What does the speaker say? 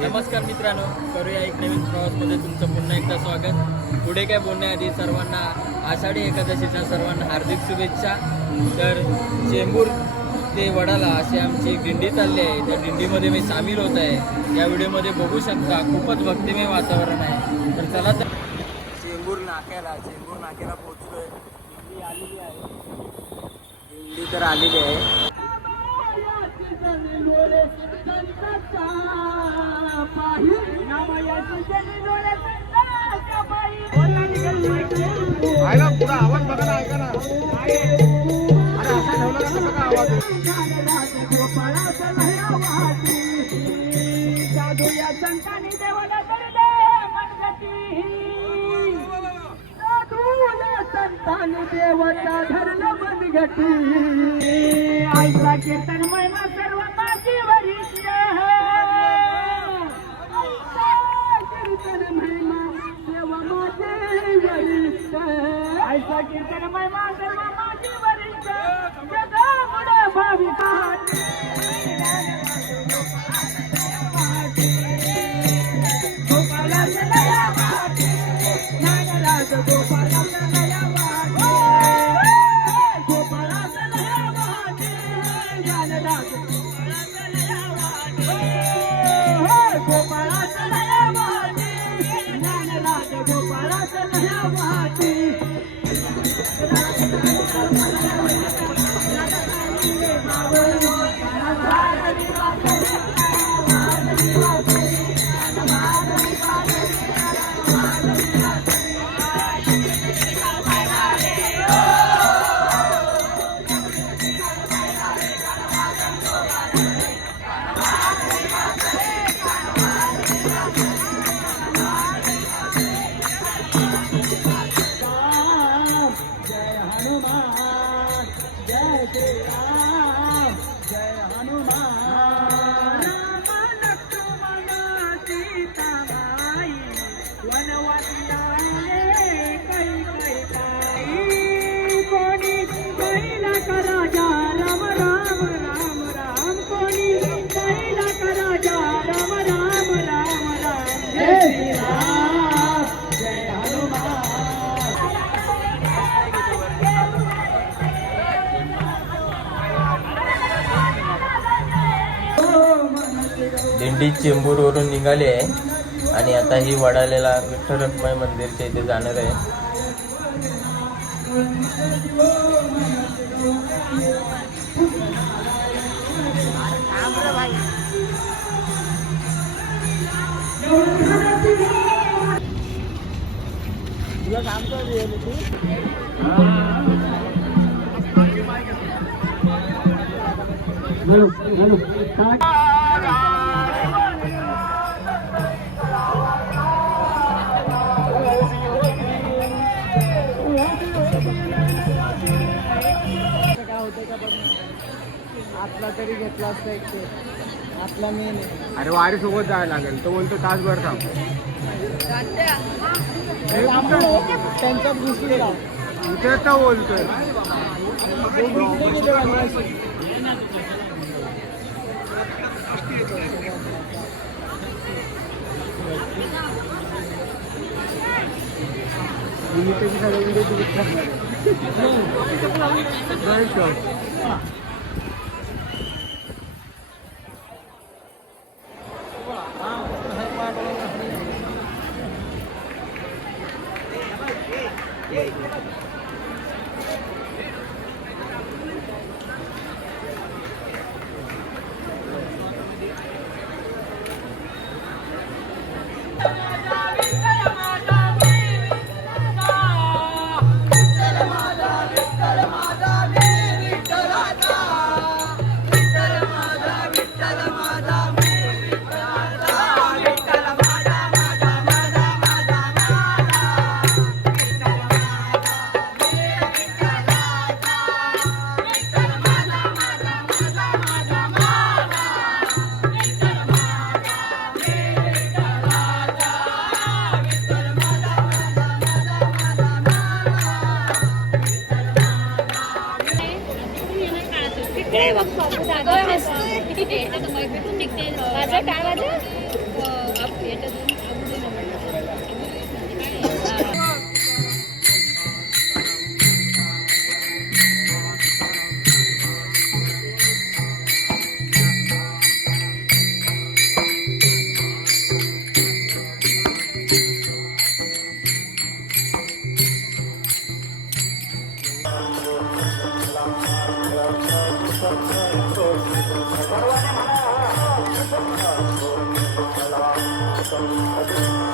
नमस्कार मित्रांनो, करूया एक नवीन प्रवासमध्ये तुमचं पुन्हा एकदा स्वागत. पुढे काय बोलण्याआधी सर्वांना आषाढी एकादशीच्या सर्वांना हार्दिक शुभेच्छा. तर चेंबूर ते वडाला अशी आमची एक दिंडी चालली आहे. त्या दिंडीमध्ये मी सामील होत आहे. या व्हिडिओमध्ये बघू शकता खूपच भक्तिमय वातावरण आहे. तर चला तर चेंबूर नाक्याला पोहोचलोय. दिंडी आलेली आहे. दिंडी तर आलेली आहे. आयला पुरा आवाज बघा ना, ऐका ना. अरे असा ठेवला का कसं काय आवाज देवता धरलं मनगटी आईला कीर्तन महिमा सर्व माझी वरिष्ठ कीर्तन महिमा देव माझे वरिष्ठ आईचा कीर्तन महिमा सर्व माझी वरिष्ठ जगा पुढे भाविका दिंडी चेंबूरवरून निघाली आहे आणि आता ही वडालेला विठ्ठल रखुमाई मंदिरच्या इथे जाणार आहे. आपला तरी घेतला असता एक आपला मेन अरे वारी सोबत जायला लागेल. तो बोलतो तासभर थांब. त्यांच्या दृष्टीला इथे तर बोलतोय. तिकडे बघ दादा माझं काय माझं नमस्कार